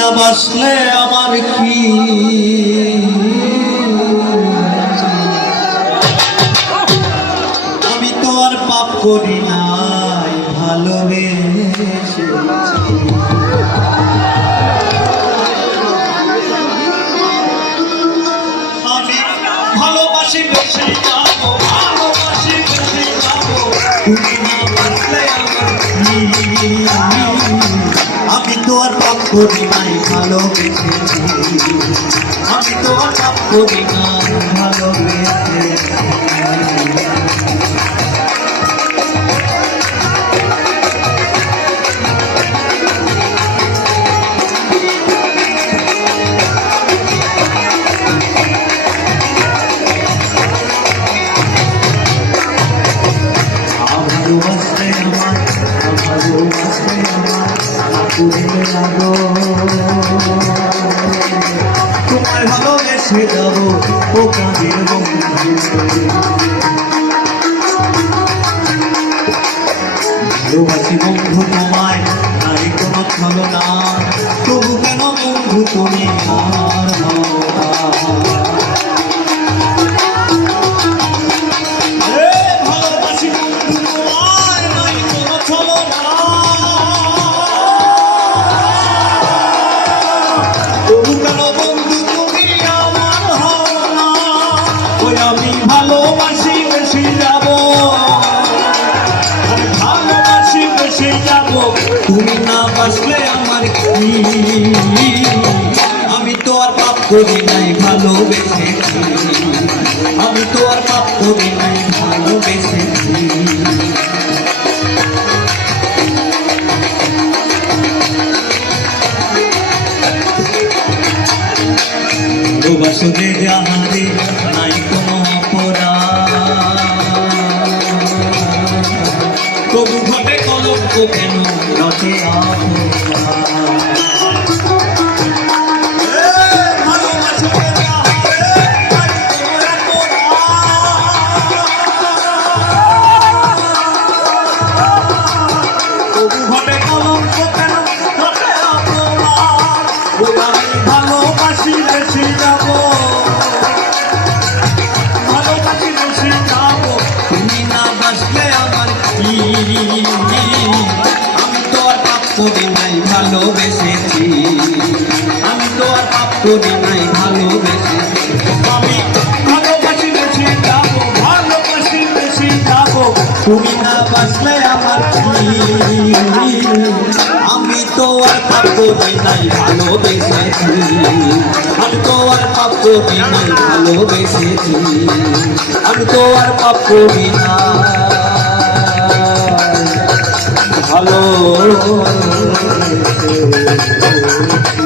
না বাসলে আমার কি? আমি তো আর পাপ করি নাই ভালোবাসি যাব ভালোবাসি আমি তো আর পাপ নাই ভালোবেসেছি আমি তো আর পাপ করি নাই ভালোবেসেছি আমার ঠাকুরের লাগো তোমায় ভালোবেসে যাব ও কাঁদের ভালোবাসি বন্ধু তোমায় ছলো তুমি তোমায় নাই কোনো। তবু তুমি না বাসলে আমি তো আর পাপ করি নাই, ভালোবেসেছি। আমি তো আর পাপ করি নাই, ভালোবেসেছি। ভালোবাসলে যাহারে নাই কোনো অপরাধ। তবু ঘটে কলঙ্ক কেন? ভালোবেসেছি। আমি তো আর পাপ করি নাই, ভালোবেসেছি। আমি ভালোবাসি বেশি যাব ভালোবাসি বেশি যাব তুমি না বাসলে আমার আমি তো আর পাপ করি নাই, ভালোবেসেছি। আমি তো আর পাপ করি নাই, ভালোবেসেছি। আমি তো আর পাপ করি না ভালো Thank you.